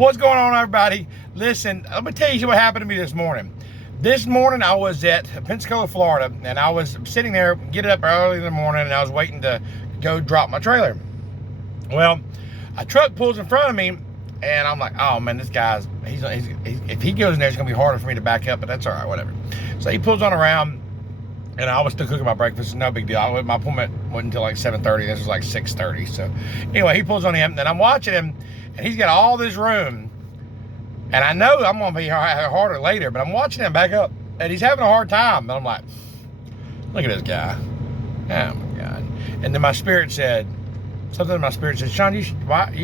What's going on, everybody? Listen, let me tell you what happened to me this morning. This morning I was at Pensacola, Florida, and I was sitting there, getting up early in the morning, and I was waiting to go drop my trailer. Well, a truck pulls in front of me, and I'm like, oh man, this guy's, if he goes in there, it's gonna be harder for me to back up, but that's all right, whatever. So he pulls on around, and I was still cooking my breakfast, no big deal. My appointment wasn't until like 7:30, this was like 6:30. So anyway, he pulls on him, and I'm watching him, and he's got all this room. And I know I'm gonna be harder later, but I'm watching him back up, and he's having a hard time. And I'm like, look at this guy. Oh my God. And then my spirit said, something in my spirit said, Sean, you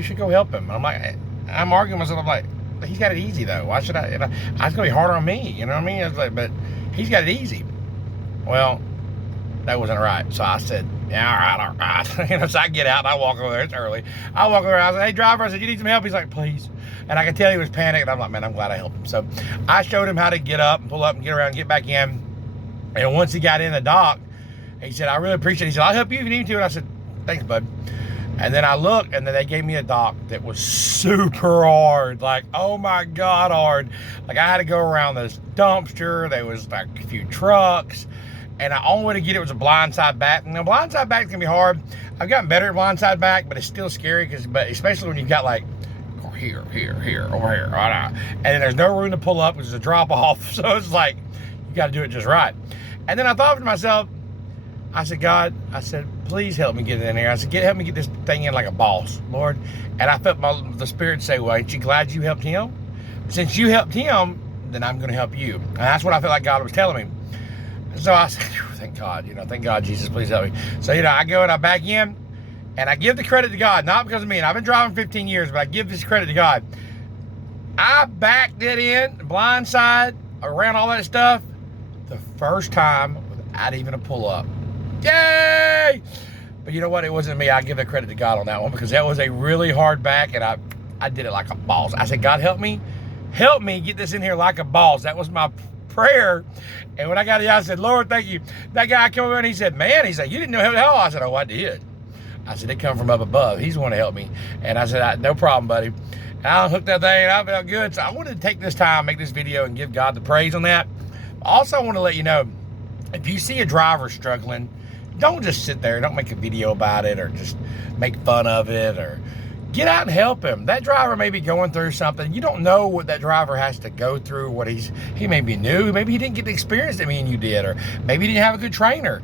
should go help him. And I'm like, I'm arguing with myself, I'm like, he's got it easy though. Why should I? It's gonna be harder on me, you know what I mean? I was like, but he's got it easy. Well, that wasn't right. So I said, yeah, all right. You know, so I get out and I walk over there, it's early. I walk over there, I said, hey driver, I said, you need some help? He's like, please. And I could tell he was panicked, and I'm like, man, I'm glad I helped him. So I showed him how to get up and pull up and get around and get back in. And once he got in the dock, he said, I really appreciate it. He said, I'll help you if you need to. And I said, thanks, bud. And then I looked, and then they gave me a dock that was super hard. Like, oh my God, hard. Like, I had to go around this dumpster. There was like a few trucks. And the only way to get it was a blindside back. And the blindside back can be hard. I've gotten better at blindside back, but it's still scary, but especially when you've got like, here, over here, right. And then there's no room to pull up because it's a drop off. So it's like, you got to do it just right. And then I thought to myself, I said, God, I said, please help me get it in there. I said, help me get this thing in like a boss, Lord. And I felt the Spirit say, well, ain't you glad you helped him? Since you helped him, then I'm going to help you. And that's what I felt like God was telling me. So I said, thank God, thank God, Jesus, please help me. So, I go and I back in. And I give the credit to God, not because of me. And I've been driving 15 years, but I give this credit to God. I backed it in, blindside, around all that stuff, the first time without even a pull-up. Yay! But you know what? It wasn't me. I give the credit to God on that one because that was a really hard back, and I did it like a boss. I said, God, help me get this in here like a boss. That was my prayer. And when I got it out, I said, Lord, thank you. That guy came over and he said, man, you didn't know how. I said, oh, I did. I said, it come from up above. He's the one to help me. And I said, no problem, buddy. And I hooked that thing, and I felt good. So I wanted to take this time, make this video, and give God the praise on that. Also, I want to let you know, if you see a driver struggling, don't just sit there. Don't make a video about it or just make fun of it, or get out and help him. That driver may be going through something. You don't know what that driver has to go through, he may be new. Maybe he didn't get the experience that me and you did, or maybe he didn't have a good trainer.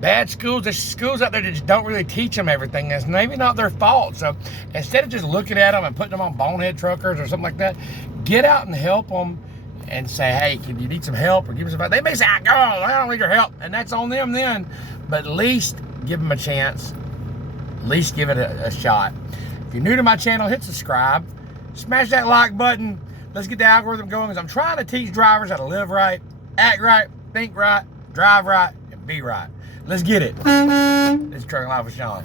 Bad schools, there's schools out there that just don't really teach them everything. That's maybe not their fault. So instead of just looking at them and putting them on bonehead truckers or something like that, get out and help them and say, hey, can you need some help, or give me some help? They may say, oh, I don't need your help, and that's on them then. But at least give them a chance. At least give it a shot. If you're new to my channel, hit subscribe. Smash that like button. Let's get the algorithm going, because I'm trying to teach drivers how to live right, act right, think right, drive right, and be right. Let's get it. This is Trucking Life with Sean.